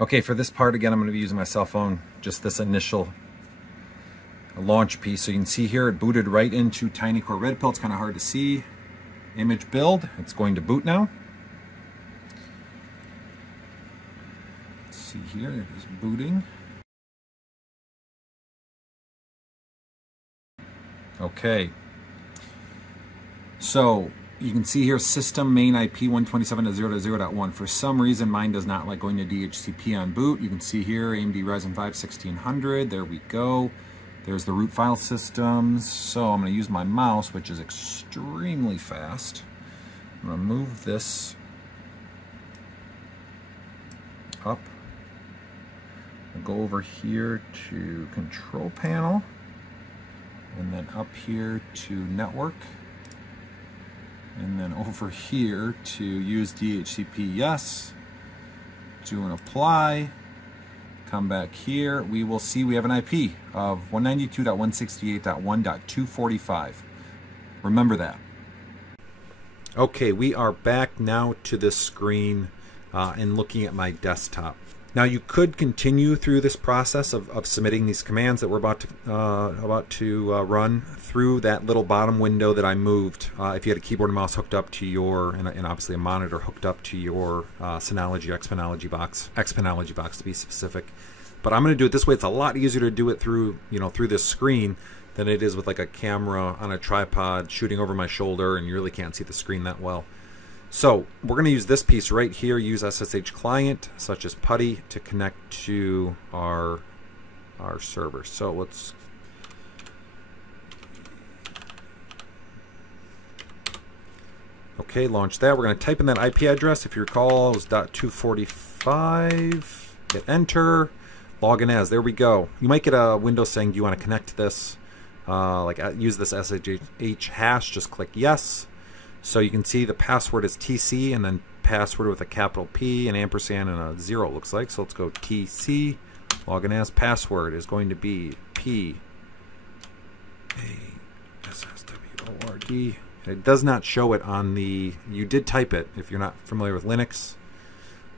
Okay, for this part, again, I'm going to be using my cell phone, just this initial launch piece. So you can see here it booted right into Tiny Core Red Pill. It's kind of hard to see. Image build. It's going to boot now. Let's see here, it is booting. Okay. So you can see here system main IP 127.0.0.1. For some reason mine does not like going to DHCP on boot. You can see here AMD Ryzen 5 1600. There we go. There's the root file systems. So I'm going to use my mouse, which is extremely fast. I'm going to move this up. I'll go over here to control panel and then up here to network. And then over here to use DHCP, yes. Do an apply. Come back here. We will see we have an IP of 192.168.1.245. Remember that. Okay, we are back now to this screen and looking at my desktop. Now you could continue through this process of submitting these commands that we're about to run through that little bottom window that I moved. If you had a keyboard and mouse hooked up to your, and obviously a monitor hooked up to your Xpenology box to be specific. But I'm going to do it this way. It's a lot easier to do it through through this screen than it is with like a camera on a tripod shooting over my shoulder, and you really can't see the screen that well. So we're going to use this piece right here, use SSH client such as PuTTY to connect to our server. So let's launch that. We're going to type in that IP address. If you recall, it was .245. Hit enter. Log in as. There we go. You might get a window saying, do you want to connect to this? Use this SSH hash. Just click yes. So you can see the password is TC and then password with a capital P, an ampersand, and a 0 looks like. So let's go TC. Login as. Password is going to be PASSWORD. It does not show it on the... You did type it. If you're not familiar with Linux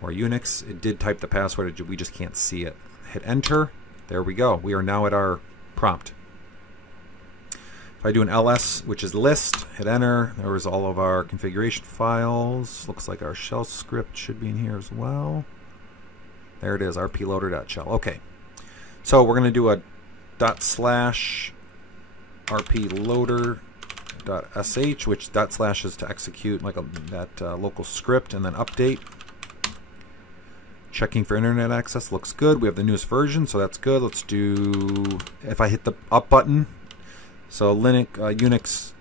or Unix, it did type the password. We just can't see it. Hit enter. There we go. We are now at our prompt. If I do an ls, which is list, hit enter. There was all of our configuration files. Looks like our shell script should be in here as well. There it is, rploader.shell. Okay, so we're going to do a /rploader.sh, which / is to execute like that local script, and then update. Checking for internet access looks good. We have the newest version, so that's good. Let's do, if I hit the up button, so Linux, Unix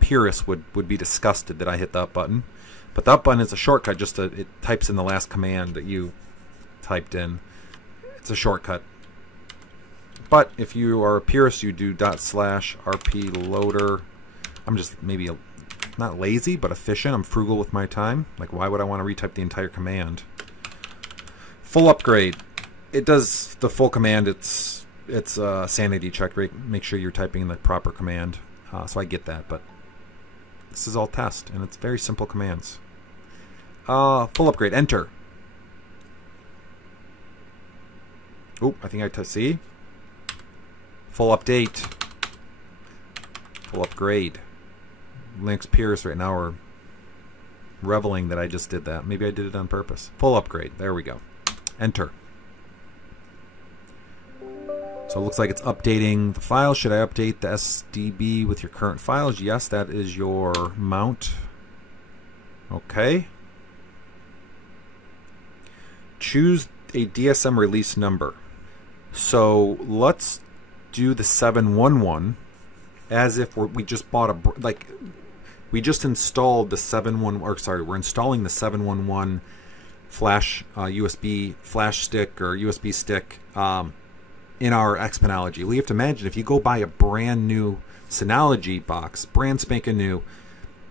purists would be disgusted that I hit the up button. But the up button is a shortcut, it types in the last command that you typed in. It's a shortcut. But if you are a purist, you do /rploader. I'm just maybe not lazy, but efficient. I'm frugal with my time. Like, why would I want to retype the entire command? Full upgrade. It does the full command. It's a sanity check. Make sure you're typing the proper command. So I get that, but this is all test, and it's very simple commands. Full upgrade. Enter. Oh, I think I see. Full update. Full upgrade. Linux purists right now are reveling that I just did that. Maybe I did it on purpose. Full upgrade. There we go. Enter. So it looks like it's updating the file. Should I update the SDB with your current files? Yes, that is your mount. Okay. Choose a DSM release number. So let's do the 711 as if we just bought we just installed the 711, or sorry, we're installing the 711 flash USB flash stick or USB stick in our Xpenology. We have to imagine if you go buy a brand new Synology box, brand spanking new,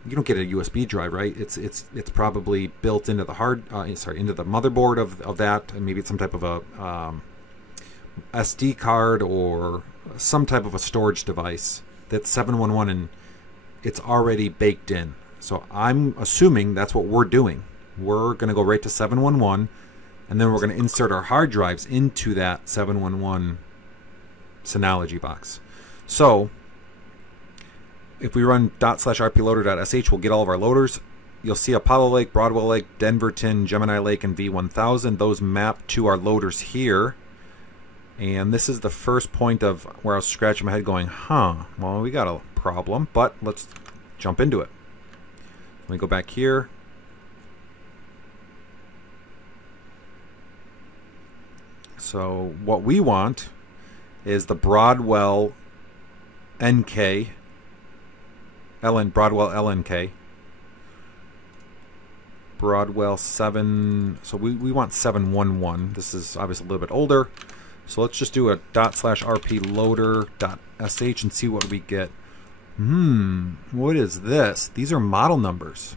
you don't get a USB drive, right? It's probably built into the into the motherboard of that, and maybe it's some type of a SD card or some type of a storage device that's 711, and it's already baked in. So I'm assuming that's what we're doing. We're going to go right to 711 and then we're going to insert our hard drives into that 711 Synology box. So if we run /rploader.sh, we'll get all of our loaders. You'll see Apollo Lake, Broadwell Lake, Denverton, Gemini Lake, and V1000. Those map to our loaders here. And this is the first point of where I was scratching my head going, well, we got a problem, but let's jump into it. Let me go back here. So what we want is the Broadwell NK, Broadwell LNK, Broadwell 7, so we want 711. This is obviously a little bit older. So let's just do a ./rploader.sh and see what we get. What is this? These are model numbers.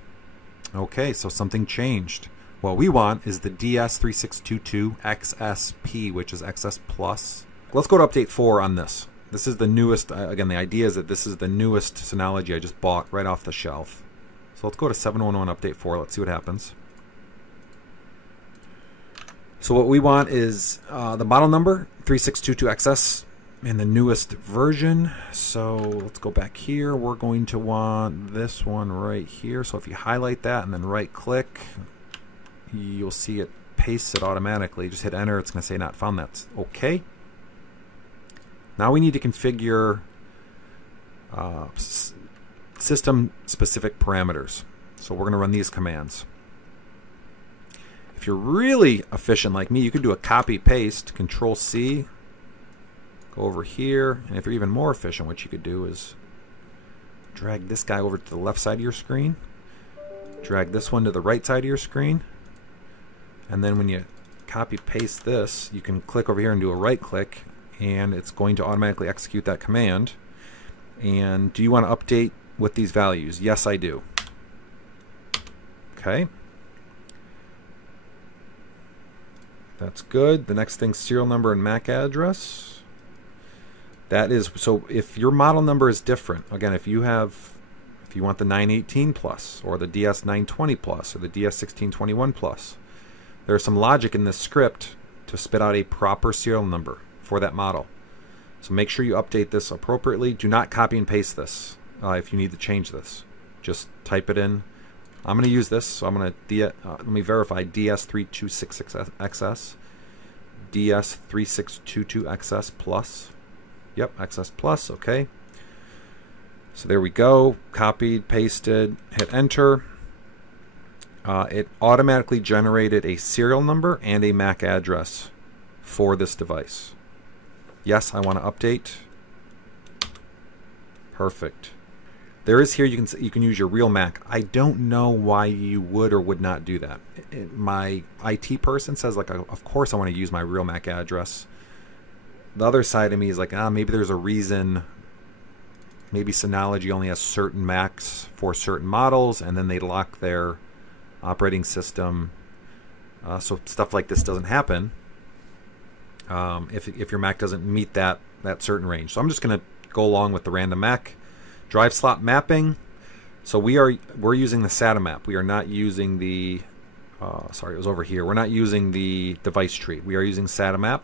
Okay, so something changed. What we want is the DS3622 XSP, which is XS Plus. Let's go to update 4 on this. This is the newest, again, the idea is that this is the newest Synology I just bought right off the shelf. So let's go to 711 update 4. Let's see what happens. So what we want is the model number, 3622XS, in the newest version. So let's go back here. We're going to want this one right here. So if you highlight that and then right click, you'll see it pastes it automatically. Just hit enter. It's going to say not found. That's okay. Now we need to configure system specific parameters. So we're going to run these commands. If you're really efficient like me, you could do a copy paste, Control C, go over here, and if you're even more efficient, what you could do is drag this guy over to the left side of your screen, drag this one to the right side of your screen, and then when you copy paste this, you can click over here and do a right click, and it's going to automatically execute that command. And do you want to update with these values? Yes, I do. Okay. That's good. The next thing, serial number and MAC address. That is, so if your model number is different, again, if you want the 918 plus or the DS920 plus or the DS1621 plus, there's some logic in this script to spit out a proper serial number for that model. So make sure you update this appropriately. Do not copy and paste this if you need to change this. Just type it in. I'm going to use this, so I'm going to let me verify DS3266XS, DS3622XS Plus. Yep, XS Plus. Okay. So there we go. Copied, pasted, hit enter. It automatically generated a serial number and a MAC address for this device. Yes, I want to update. Perfect. There is here, you can use your real MAC. I don't know why you would or would not do that. My IT person says, like, of course I want to use my real MAC address. The other side of me is like, maybe there's a reason. Maybe Synology only has certain Macs for certain models, and then they lock their operating system so stuff like this doesn't happen if your Mac doesn't meet that certain range. So I'm just going to go along with the random MAC. Drive slot mapping. So we're using the SATA map. We are not using the sorry, it was over here. We're not using the device tree. We are using SATA map.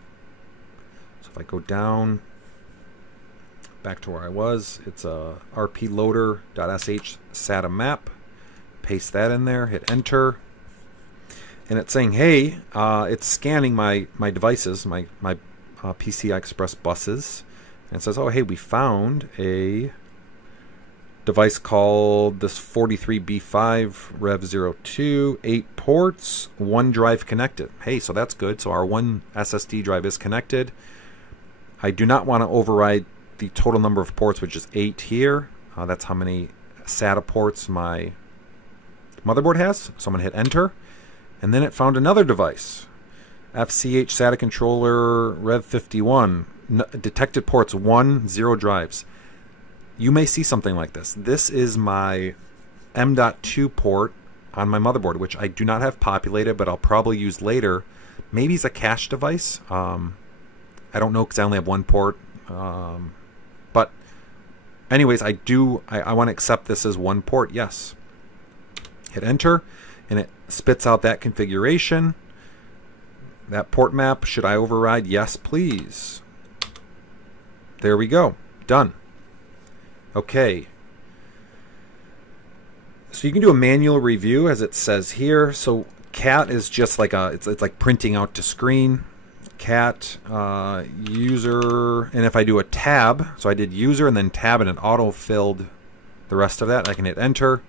So if I go down back to where I was, it's a rploader.sh SATA map. Paste that in there, hit enter, and it's saying, hey, it's scanning my devices, my PCI Express buses, and it says, oh, hey, we found a device called this 43B5 Rev02, 8 ports, 1 drive connected. Hey, so that's good. So our 1 SSD drive is connected. I do not want to override the total number of ports, which is 8 here. That's how many SATA ports my motherboard has. So I'm going to hit enter. And then it found another device. FCH SATA controller Rev51. Detected ports 1, 0 drives. You may see something like this. This is my M.2 port on my motherboard, which I do not have populated, but I'll probably use later. Maybe it's a cache device. I don't know because I only have 1 port. But anyways, I want to accept this as 1 port. Yes. Hit enter, and it spits out that configuration. that port map, should I override? Yes, please. There we go. Done. Okay. So you can do a manual review as it says here. So cat is just like it's like printing out to screen. Cat user, and if I do a tab, so I did user and then tab and it auto-filled the rest of that. I can hit enter.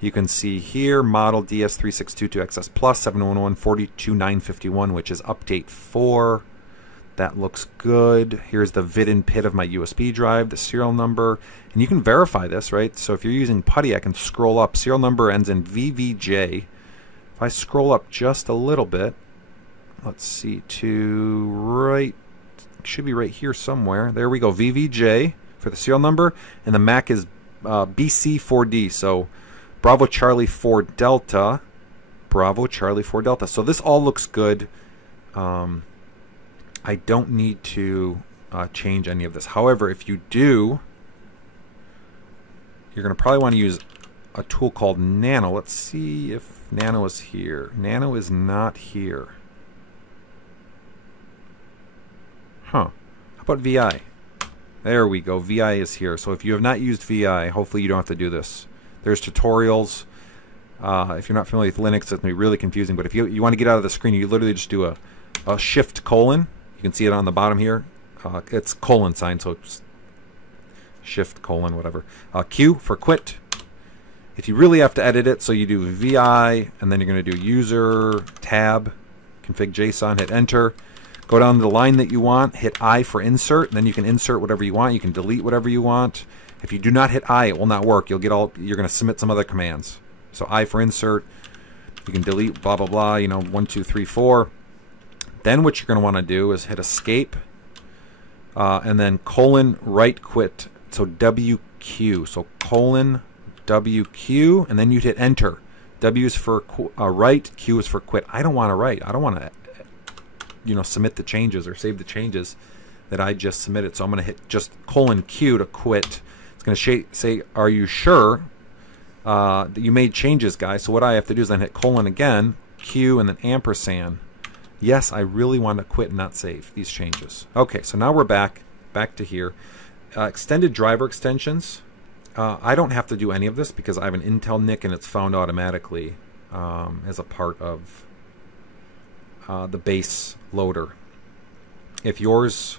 You can see here model DS3622XS Plus 711-42951, which is update 4. That looks good. Here's the vid and PID of my USB drive, the serial number, and you can verify this, right? So if you're using PuTTY, I can scroll up. Serial number ends in VVJ. If I scroll up just a little bit, let's see, to right, should be right here somewhere. There we go, VVJ for the serial number, and the MAC is BC4D, so Bravo Charlie 4 Delta, Bravo Charlie 4 Delta. So this all looks good. I don't need to change any of this. However, if you do, you're going to probably want to use a tool called Nano. Let's see if Nano is here. Nano is not here. Huh. How about VI? There we go. VI is here. So if you have not used VI, hopefully you don't have to do this. There's tutorials. If you're not familiar with Linux, it's going to be really confusing. But if you want to get out of the screen, you literally just do a shift colon. You can see it on the bottom here. It's colon sign, so it's shift colon whatever. Q for quit. If you really have to edit it, so you do VI, and then you're going to do user, tab, config JSON, hit enter. Go down to the line that you want, hit I for insert, and then you can insert whatever you want. You can delete whatever you want. If you do not hit I, it will not work. You're going to submit some other commands. So I for insert, you can delete blah blah blah, 1 2 3 4. Then what you're going to want to do is hit escape, and then colon right quit. So WQ. So colon WQ, and then you hit enter. W is for write, Q is for quit. I don't want to write. I don't want to submit the changes or save the changes that I just submitted. So I'm going to hit just colon Q to quit. It's going to say, are you sure that you made changes, guys? So what I have to do is then hit colon again, Q, and then ampersand. Yes, I really want to quit and not save these changes. Okay, so now we're back to here. Extended driver extensions. I don't have to do any of this because I have an Intel NIC and it's found automatically as a part of the base loader. If yours,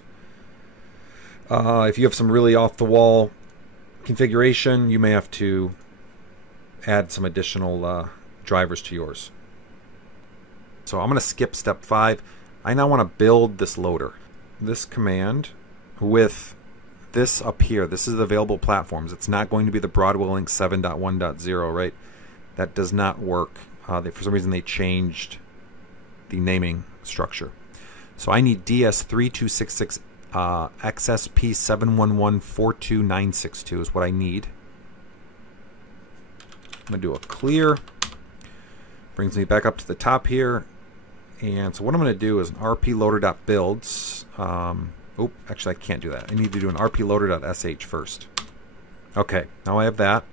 if you have some really off-the-wall configuration, you may have to add some additional drivers to yours. So I'm going to skip step 5. I now want to build this loader. This command with this up here, this is the available platforms. It's not going to be the Broadwell Link 7.1.0, right? That does not work. For some reason they changed the naming structure. So I need DS3266 XSP 711-42962 is what I need. I'm going to do a clear. Brings me back up to the top here. And so what I'm going to do is an rploader.builds. Oh, actually I can't do that. I need to do an rploader.sh first. Okay, now I have that.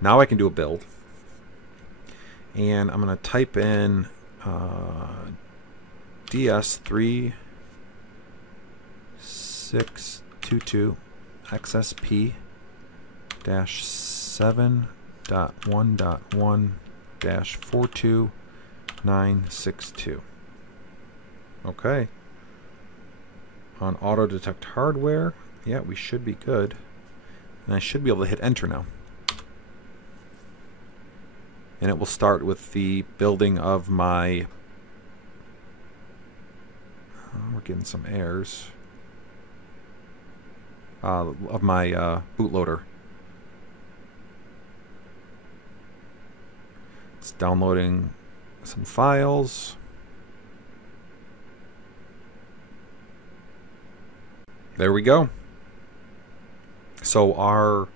Now I can do a build. And I'm going to type in DS3622 XSP -7.1.1-42962. Okay. On auto detect hardware, yeah, we should be good. And I should be able to hit enter now. And it will start with the building of my we're getting some errors of my bootloader. It's downloading some files. There we go. So our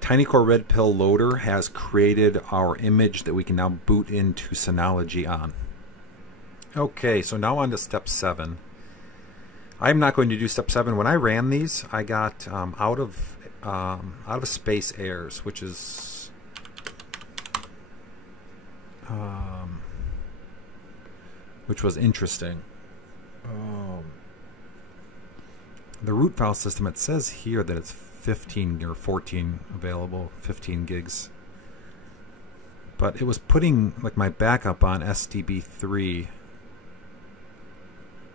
TinyCore Red Pill loader has created our image that we can now boot into Xpenology on. Okay, so now on to step 7. I'm not going to do step 7. When I ran these, I got out of space errors, which is which was interesting. The root file system, it says here that it's 15 or 14 available, 15 gigs. But it was putting like my backup on SDB3.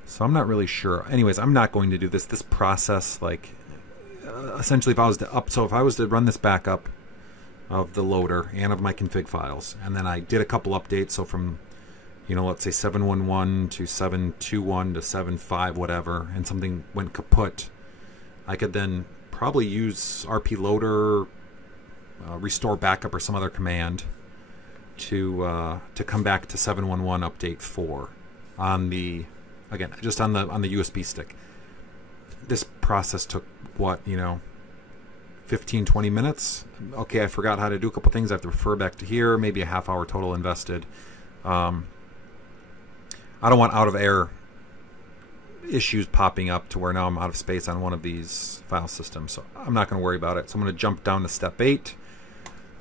So I'm not really sure. Anyways, I'm not going to do this. This process, like, essentially if I was to run this backup of the loader and of my config files, and then I did a couple updates, so from, you know, let's say 7.11 to 7.21 to 7.5, whatever, and something went kaput, I could then probably use RP loader, restore backup, or some other command to come back to 7.11 update 4 on the, again, just on the USB stick. This process took, what, you know, 15-20 minutes. Okay, I forgot how to do a couple things. I have to refer back to here. Maybe a half hour total invested. I don't want out of air issues popping up to where now I'm out of space on one of these file systems. So I'm not going to worry about it. So I'm going to jump down to step 8.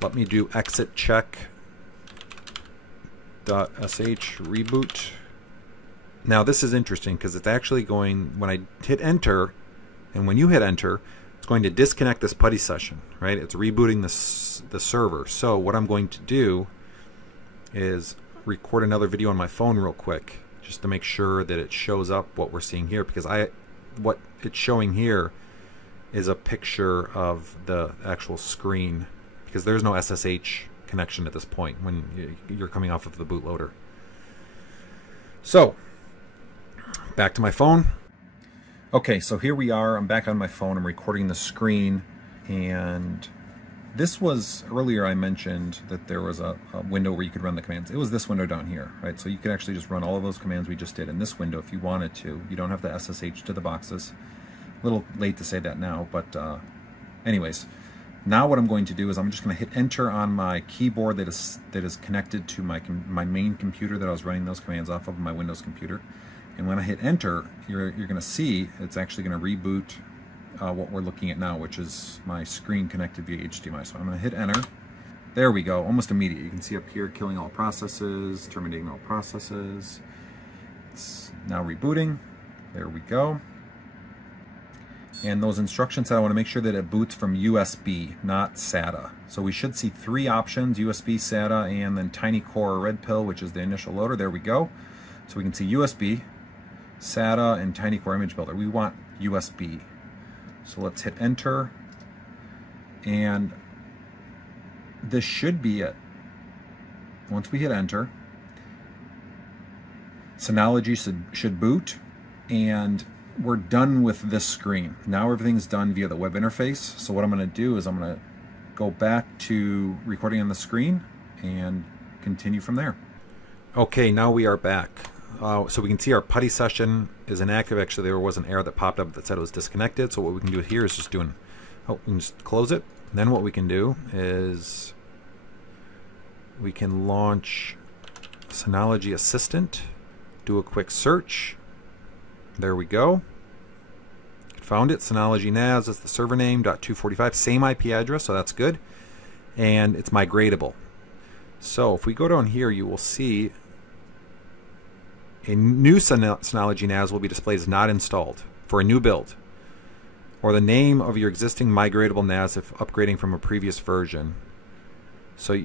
Let me do exit check .sh reboot. Now this is interesting because it's actually going, when I hit enter, and when you hit enter, it's going to disconnect this putty session, right? It's rebooting the server. So what I'm going to do is record another video on my phone real quick, just to make sure that it shows up what we're seeing here, because what it's showing here is a picture of the actual screen, because there's no SSH connection at this point when you're coming off of the bootloader. So back to my phone. Okay, so here we are. I'm back on my phone. I'm recording the screen, and this was, earlier I mentioned that there was a window where you could run the commands. It was this window down here, right? So you could actually just run all of those commands we just did in this window if you wanted to. You don't have to SSH to the boxes. A little late to say that now, but anyways, now what I'm going to do is I'm just going to hit enter on my keyboard that is connected to my main computer that I was running those commands off of, my Windows computer. And when I hit enter, you're going to see it's actually going to reboot what we're looking at now, which is my screen connected via HDMI. So I'm going to hit enter. There we go, almost immediate. You can see up here, killing all processes, terminating all processes. It's now rebooting. There we go. And those instructions, I want to make sure that it boots from USB, not SATA. So we should see 3 options, USB, SATA, and then Tiny Core Red Pill, which is the initial loader. There we go. So we can see USB, SATA, and Tiny Core Image Builder. We want USB. So let's hit enter, and this should be it. Once we hit enter, Xpenology should boot, and we're done with this screen. Now everything's done via the web interface. So what I'm going to do is I'm going to go back to recording on the screen and continue from there. Okay, now we are back. So we can see our putty session is inactive. Actually, there was an error that popped up that said it was disconnected. So what we can do here is just we can just close it. And then what we can do is we can launch Xpenology Assistant, do a quick search. There we go. Found it. Xpenology NAS is the server name, .245, same IP address, so that's good. And it's migratable. So if we go down here, you will see a new Xpenology NAS will be displayed as not installed for a new build, or the name of your existing migratable NAS if upgrading from a previous version. So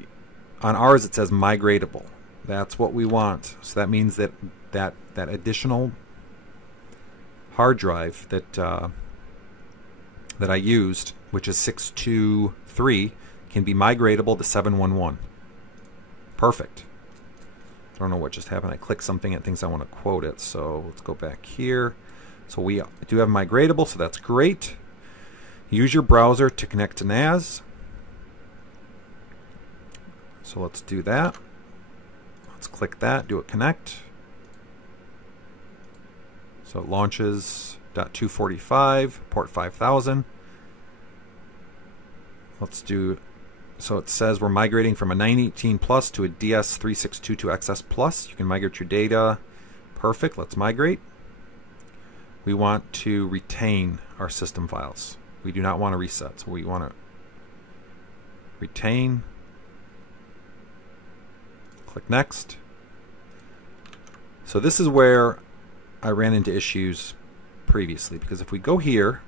on ours it says migratable. That's what we want. So that means that that additional hard drive that I used, which is 623, can be migratable to 711. Perfect. I don't know what just happened. I clicked something and it thinks I want to quote it. So let's go back here. So we do have migratable, so that's great. Use your browser to connect to NAS. So let's do that. Let's click that, do a connect. So it launches .245, port 5000. Let's do, so it says we're migrating from a 918 Plus to a DS3622 XS Plus. You can migrate your data. Perfect, let's migrate. We want to retain our system files. We do not want to reset, so we want to retain. Click next. So this is where I ran into issues previously, because if we go here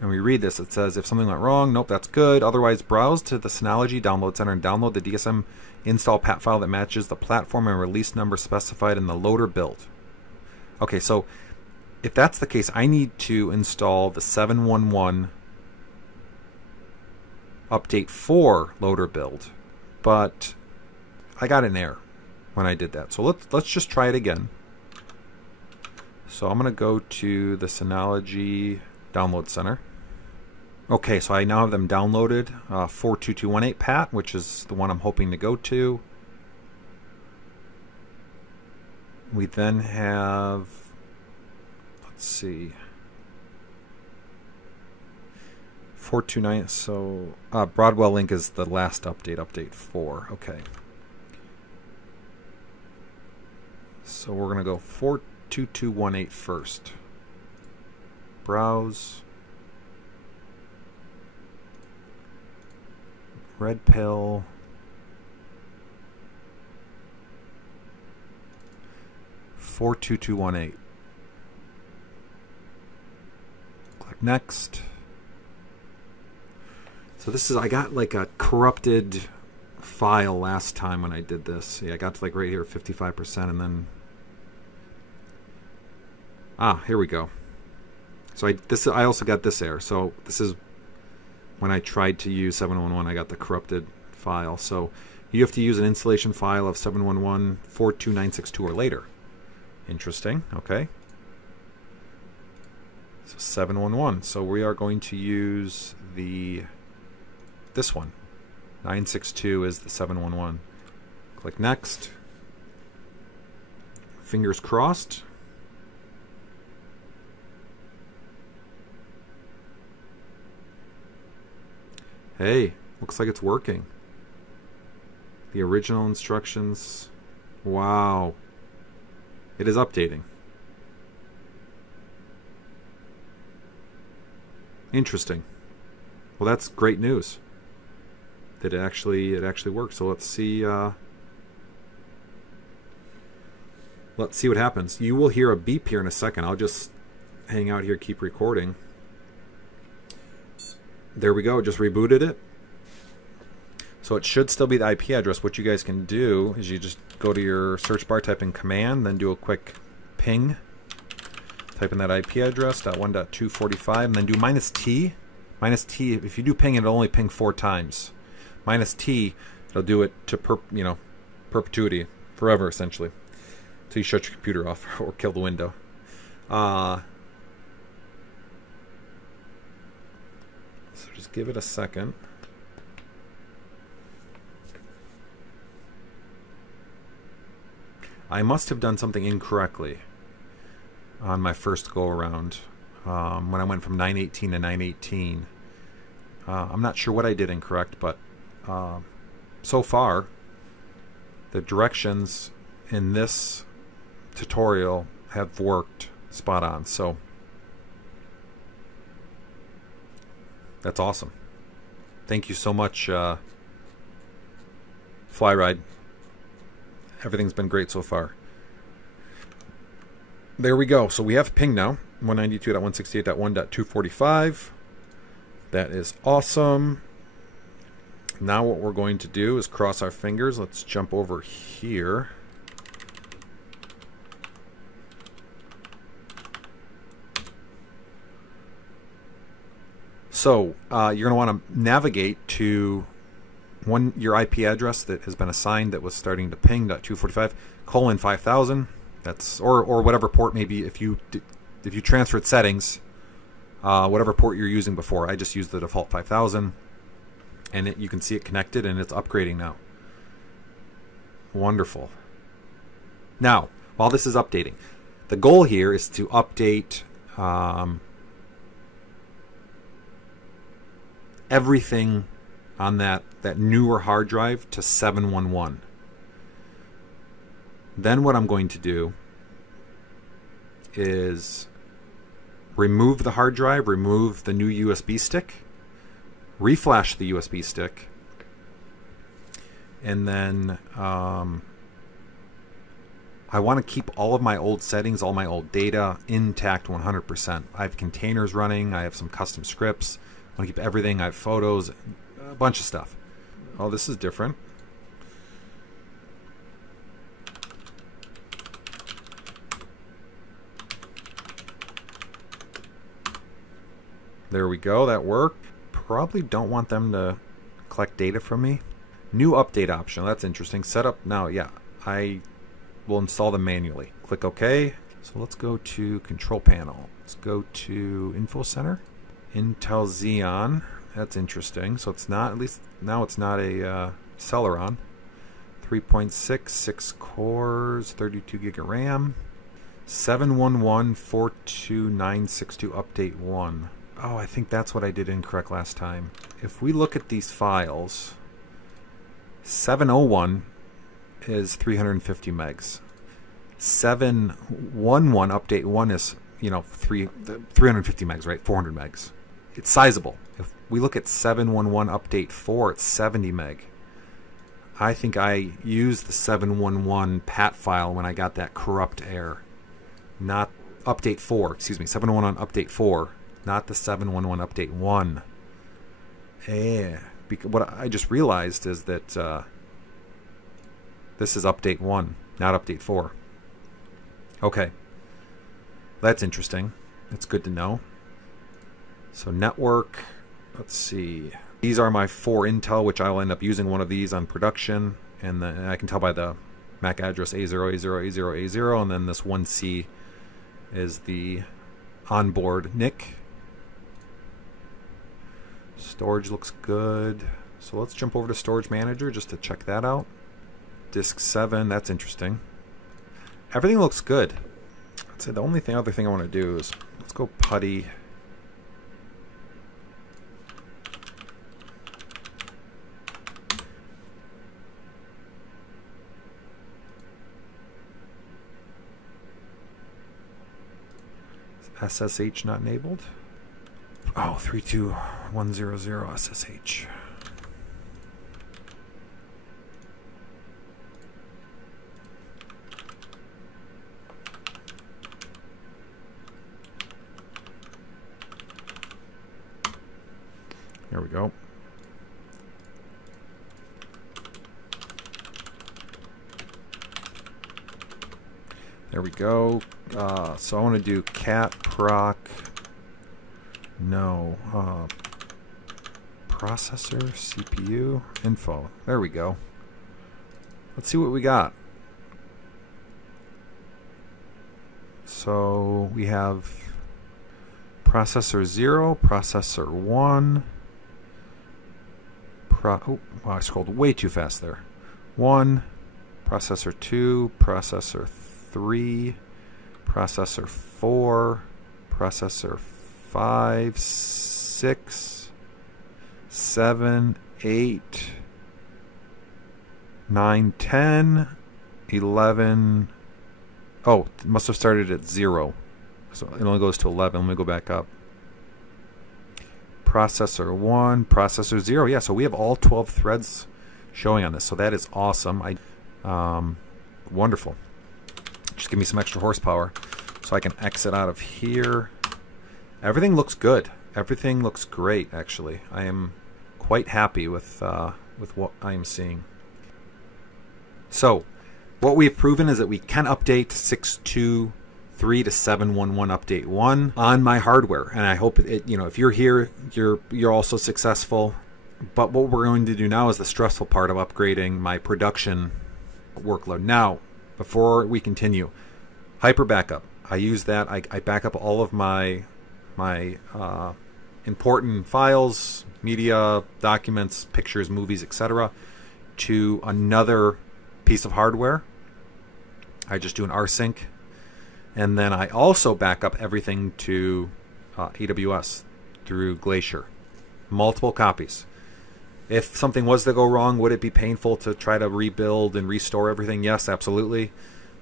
and we read this, it says if something went wrong, nope, that's good. Otherwise, browse to the Xpenology Download Center and download the DSM install pat file that matches the platform and release number specified in the loader build. Okay, so if that's the case, I need to install the 711 update 4 loader build, but I got an error when I did that. So let's just try it again. So I'm going to go to the Xpenology Download Center. Okay, so I now have them downloaded, 42218 pat, which is the one I'm hoping to go to. We then have, let's see, 429, so Broadwell link is the last update, update 4. Okay. So we're going to go 42218 first. Browse. Red pill. (42218). Click next. So this is, I got like a corrupted file last time when I did this. Yeah, I got to like right here 55%, and then here we go. So I also got this error. So this is when I tried to use 711, I got the corrupted file. So you have to use an installation file of 711 42962 or later. Interesting. Okay. So 711. So we are going to use this one. 962 is the 711. Click next. Fingers crossed. Hey, looks like it's working. The original instructions. Wow. It is updating. Interesting. Well, that's great news. That it actually works. So let's see what happens. You will hear a beep here in a second. I'll just hang out here, keep recording. There we go, just rebooted it. So it should still be the IP address. What you guys can do is you just go to your search bar, type in command, then do a quick ping. Type in that IP address, .1.245, and then do -T. -T, if you do ping, it'll only ping 4 times. -T, it'll do it to perpetuity, forever essentially. So you shut your computer off or kill the window. So just give it a second. I must have done something incorrectly on my first go around when I went from 918 to 918. I'm not sure what I did incorrect, but so far the directions in this tutorial have worked spot on. So that's awesome. Thank you so much, Flyride. Everything's been great so far. There we go. So we have ping now. 192.168.1.245. That is awesome. Now what we're going to do is cross our fingers. Let's jump over here. So you're going to want to navigate to your IP address that has been assigned that was starting to ping .245:5000. That's or whatever port, maybe if you transferred settings, whatever port you're using before. I just used the default 5000, and you can see it connected and it's upgrading now. Wonderful. Now, while this is updating, the goal here is to update everything on that newer hard drive to 711. Then what I'm going to do is remove the hard drive, remove the new USB stick, reflash the USB stick, and then I want to keep all of my old settings, all my old data intact 100%. I have containers running. I have some custom scripts. I want to keep everything. I have photos, a bunch of stuff. Oh, this is different. There we go. That worked. Probably don't want them to collect data from me. New update option. That's interesting. Setup now. Yeah, I will install them manually. Click OK. So let's go to Control Panel. Let's go to Info Center. Intel Xeon. That's interesting. So it's not, at least now it's not a Celeron. 3.6, 6 cores, 32 gig of RAM. 711-42962 update 1. Oh, I think that's what I did incorrect last time. If we look at these files, 701 is 350 megs. 711 update 1 is, 350 megs, right? 400 megs. It's sizable. If we look at 711 update 4, it's 70 meg. I think I used the 711 pat file when I got that corrupt error. Not update 4, excuse me, 711 update 4. Not the 711 update 1. Because what I just realized is that this is update 1, not update 4. Okay. That's interesting. That's good to know. So network, let's see. These are my 4 Intel, which I'll end up using one of these on production. And then I can tell by the MAC address A0, A0, A0, A0. And then this 1C is the onboard NIC. Storage looks good. So let's jump over to Storage Manager just to check that out. Disk 7, that's interesting. Everything looks good. I'd say the only other thing I want to do is let's go PuTTY. SSH not enabled. Oh, 32100 SSH. There we go. There we go. So I want to do cat proc. No. Processor, CPU, info. There we go. Let's see what we got. So we have processor 0, processor 1. Oh, wow, I scrolled way too fast there. 1, processor 2, processor 3, processor 4, processor 5, 6, 7, 8, 9, 10, 11. Oh, it must have started at 0. So it only goes to 11. Let me go back up. Processor 1, processor 0. Yeah, so we have all 12 threads showing on this. So that is awesome. Wonderful. Just give me some extra horsepower so I can exit out of here. Everything looks good. Everything looks great, actually. I am quite happy with what I am seeing. So, what we've proven is that we can update 623 to 711 update 1 on my hardware, and I hope it. If you're here, you're also successful. But what we're going to do now is the stressful part of upgrading my production workload. Now, before we continue, hyper backup. I use that. I back up all of my important files, media, documents, pictures, movies, etc. to another piece of hardware. I just do an rsync, and then I also back up everything to AWS through Glacier. Multiple copies. If something was to go wrong, would it be painful to try to rebuild and restore everything? Yes, absolutely.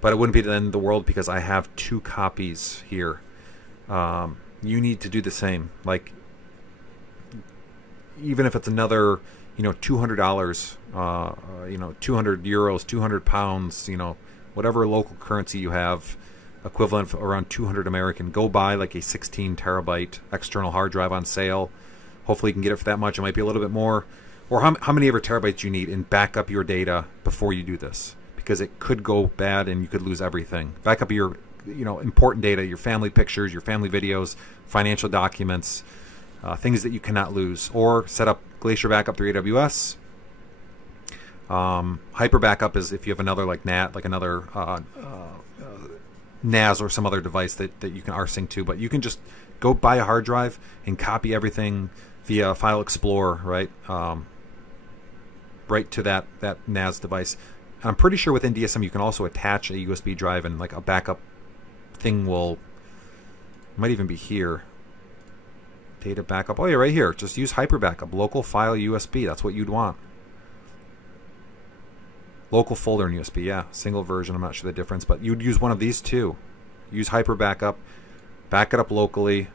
But it wouldn't be the end of the world because I have 2 copies here. You need to do the same. Like, even if it's another, $200, 200 euros, 200 pounds, whatever local currency you have, equivalent of around 200 American. Go buy like a 16 terabyte external hard drive on sale. Hopefully you can get it for that much. It might be a little bit more. Or how many ever terabytes you need, and back up your data before you do this, because it could go bad and you could lose everything. Back up your important data, your family pictures, your family videos, financial documents, things that you cannot lose. Or set up Glacier Backup through AWS. Hyper Backup is if you have another like another NAS or some other device that you can rsync to. But you can just go buy a hard drive and copy everything via File Explorer, right? Right to that NAS device. And I'm pretty sure within DSM you can also attach a USB drive, and like a backup thing might even be here. Data backup. Oh yeah, right here. Just use Hyper Backup. Local file USB. That's what you'd want. Local folder and USB. Yeah, single version. I'm not sure the difference, but you'd use one of these two. Use Hyper Backup. Back it up locally.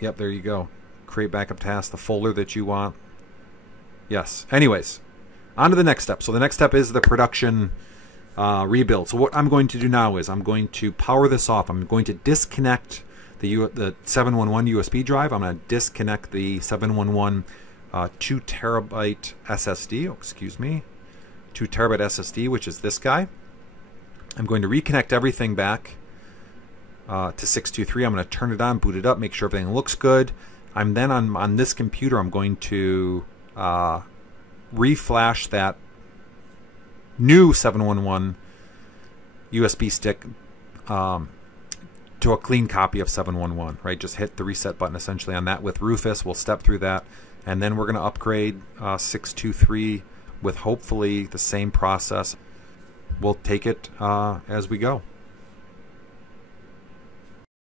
Yep, there you go. Create backup task. The folder that you want. Yes. Anyways, on to the next step. So the next step is the production rebuild. So what I'm going to do now is I'm going to power this off. I'm going to disconnect the 711 USB drive. I'm going to disconnect the 711 2 terabyte SSD. Oh, excuse me. 2 terabyte SSD, which is this guy. I'm going to reconnect everything back to 623. I'm going to turn it on, boot it up, make sure everything looks good. I'm then on this computer, I'm going to reflash that new 711 USB stick to a clean copy of 711, right? Just hit the reset button essentially on that with Rufus. We'll step through that, and then we're going to upgrade 623 with hopefully the same process. We'll take it as we go.